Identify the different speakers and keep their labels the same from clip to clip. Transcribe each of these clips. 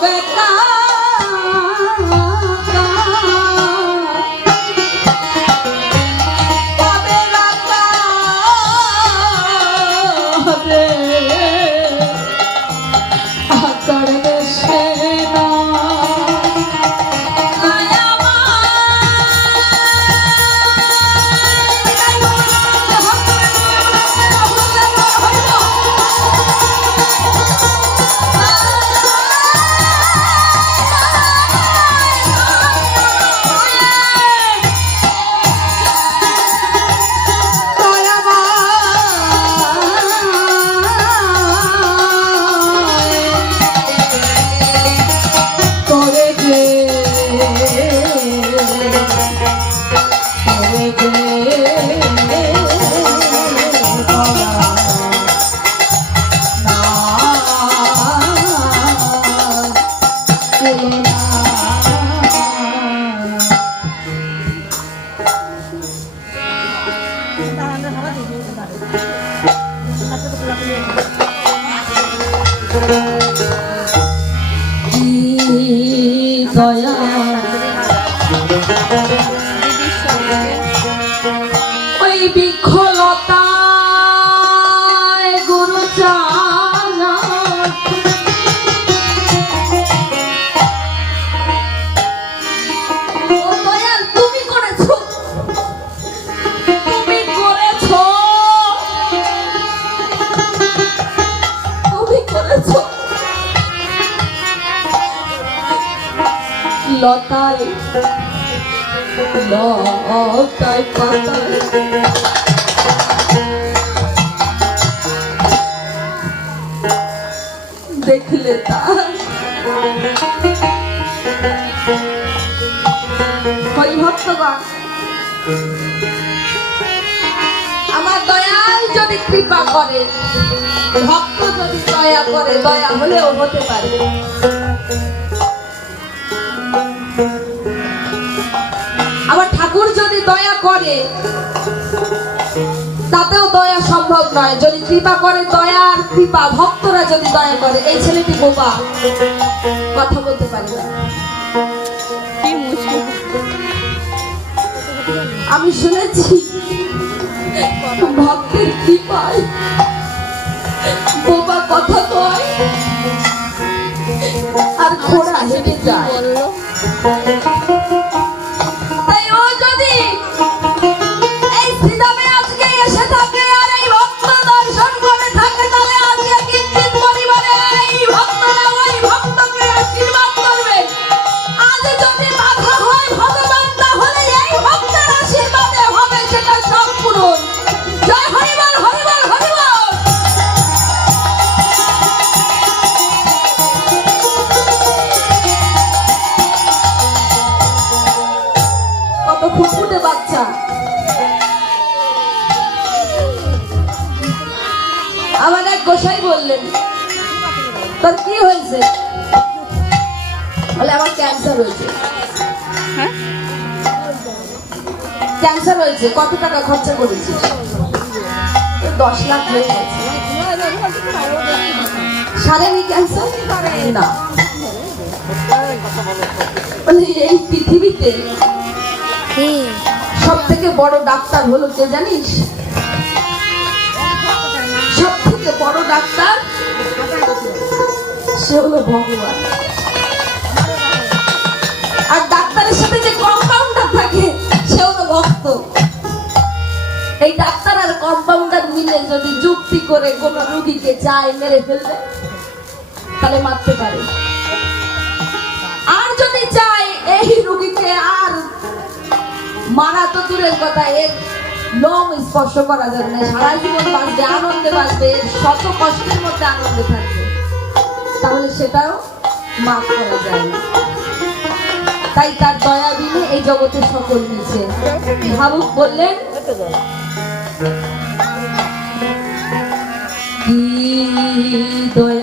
Speaker 1: সবে দয়া লতায় লতায় পাতায়। দেখলে তা হরি ভক্তগণ, আমার দয়াল যদি কৃপা করে, ভক্ত যদি দয়া করে, দয়া হলেও হতে পারে। দয়া করে। তাতেও দয়া সম্ভব নয়। যদি কৃপা করে দয়ার কৃপা ভক্তরা যদি দয়া করে এই ছেলেটি বোবা। কথা বলতে পারে না। আমি শুনেছি ভক্তের কৃপায় বোবা কথা এই শ্রীধামে আজকে এসে তোর কি হয়েছে? বলে আমার ক্যান্সার হয়েছে।
Speaker 2: হ্যাঁ?
Speaker 1: ক্যান্সার হয়েছে কত টাকা খরচা করেছিস? দশ লাখ হয়ে গেছে। সারেনি ক্যান্সার না। এই পৃথিবীতে সব থেকে বড় ডাক্তার হলো কে জানিস? সব থেকে বড় ডাক্তার সে হলো ভগবান আর ডাক্তারের সাথে যে কম্পাউন্ডার থাকে সে হলো ভক্ত। এই ডাক্তার আর কম্পাউন্ডার মিলে যদি যুক্তি করে কোন রুগীকে যায়, মেরে ফেলবে, তাহলে মারতে পারে। আর যদি চায়, এই রুগীকে আর মারা তো দূরের কথা, এর স্পর্শ করা যাবে না সারা জীবন বাঁচবে, আনন্দে বাঁচবে শত কষ্টের মধ্যে আনন্দে থাকবে। তাহলে সেটাও মাফ করা যায়। তাই তার দয়া বিনে এই জগতে সকল নিয়েছে ভাবুক বললেন দয়া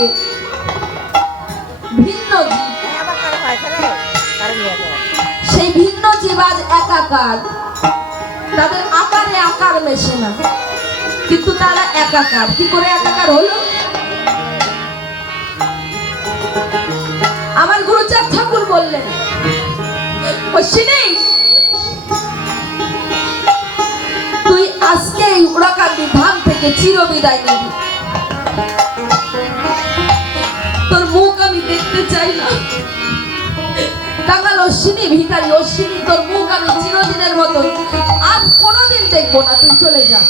Speaker 1: থাকে ভিন্ন সেই ভিন্ন একাকার। তাদের আকারে আকার মেশে না। কিন্তু তারা একাকার। কি করে একাকার হলো? আমার গুরুচাঁদ ঠাকুর বললেন তুই আজকে উড়াকান্দি ধাম থেকে চিরবিদায় নিবি। কাঙ্গাল অশ্বিনী ভিখারি অশ্বিনী তোর মুখ আমি চিরদিনের মতো আর কোনোদিন দেখব না, তুই চলে যা।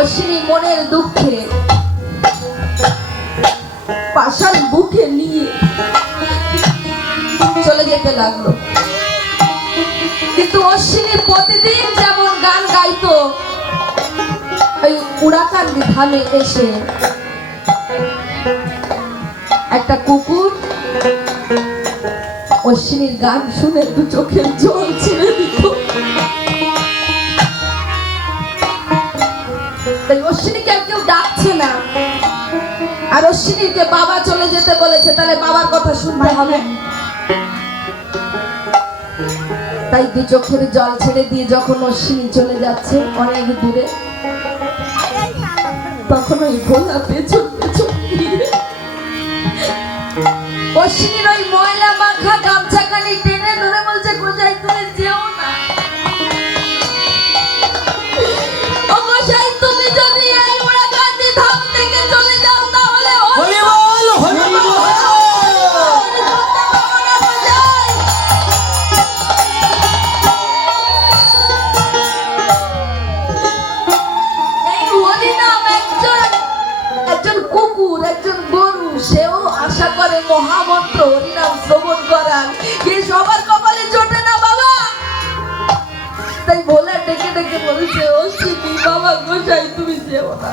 Speaker 1: অশ্বিনী মনের দুঃখে পাশার বুকে নিয়ে চলে যেতে লাগল। কিন্তু অশ্বিনী প্রতিদিন যেমন গান গাইতো, ওই উড়াকান্দি ধামে এসে একটা কুকুর অশ্বিনীর গান শুনে দু চোখের জল ছেড়ে দিত। তাই অশ্বিনীকে আর কেউ ডাকছে না। আর অশ্বিনীকে বাবা চলে যেতে বলেছে তাহলে বাবার কথা শুনতে হবে। তাই দু চোখের জল ছেড়ে দিয়ে যখন অশ্বিনী চলে যাচ্ছে অনেক দূরে তখন ওই ভোলা পেছন অশ্বিনীর ওই ময়লা মাখা গামছাখানি টেনে ধরে বলছে গোসাই তুমি যেও না। তুমি যদি এই ওড়াকান্দি ধাম থেকে চলে যাও তাহলে
Speaker 3: হরি বল হরি বল।
Speaker 1: গোসাই এই হরিনাম একজন একজন কুকুর একজন গরু সেও আশা করে মহামন্ত্র, হরিনাম শ্রবণ করার। কে সবার কপালে জোটে না বাবা? তাই বলে ডেকে ডেকে বলেছে, ও শিবি, বাবা, গোসাই, তুমি যেও না।